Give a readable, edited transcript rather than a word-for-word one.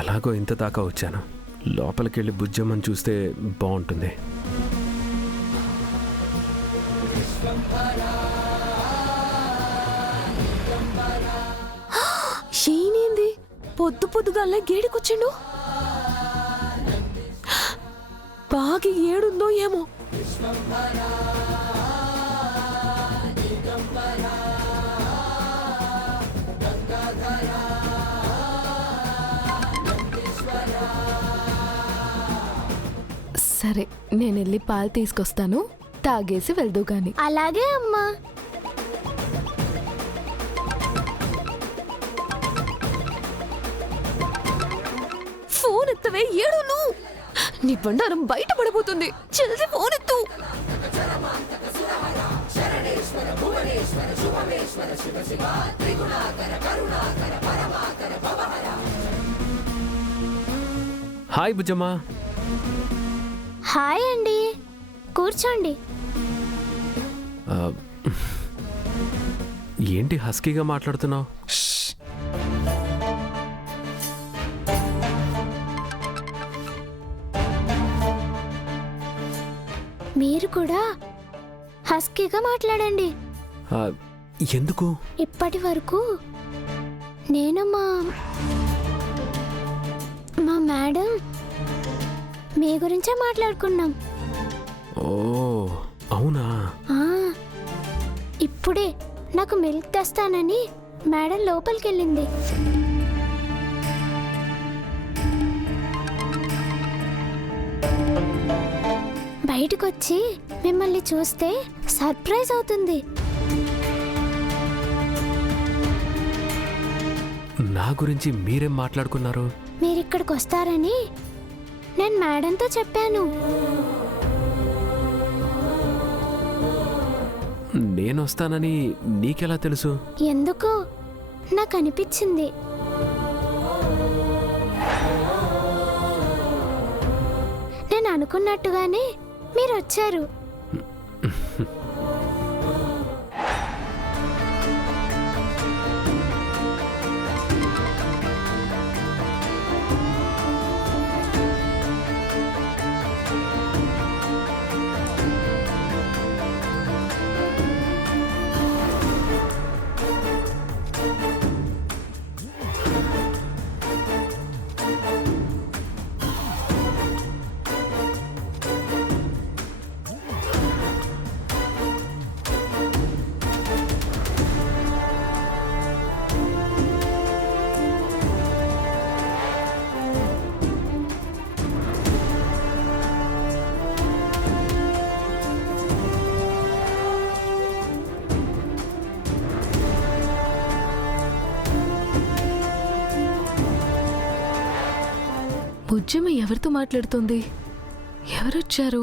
ఎలాగో ఇంత దాకా వచ్చాను. లోపలికి వెళ్ళి బుజ్జమ్మని చూస్తే బాగుంటుంది. ఏంది పొద్దు పొద్దుగాల గేడికొచ్చిండు? బాగా ఏడుందో ఏమో. సరే, నేను వెళ్ళి పాలు తీసుకొస్తాను, తాగేసి వెళ్దు గాని. అలాగే అమ్మా. ఫోన్ ఎత్తవే, ఏడు నువ్వు. నీ బండారం బయట పడిపోతుంది. జల్దీ ఫోన్ ఎత్తు. హాయ్ బుజ్జమ్మ. హాయ్ అండి, కూర్చోండి. ఏంటి హస్కీగా మాట్లాడుతున్నావు? మీరు కూడా హస్కీగా మాట్లాడండి. ఎందుకు? ఇప్పటి వరకు నేను మా మేడం మీ గురించే మాట్లాడుకున్నాం. ఓ అవునా? ఇప్పుడే నాకు మిల్క్ తెస్తానని మేడం లోపలికి వెళ్ళింది. బయటకు వచ్చి మిమ్మల్ని చూస్తే సర్ప్రైజ్ అవుతుంది. నా గురించి మీరేం మాట్లాడుకున్నారు? మీరిక్కడికి వస్తారని నేను మేడంతో చెప్పాను. నేను వస్తానని నీకెలా తెలుసు? ఎందుకో నాకు అనిపించింది. నేను అనుకున్నట్టుగానే మీరు వచ్చారు. బుజ్జమ్మ ఎవరితో మాట్లాడుతుంది? ఎవరొచ్చారు?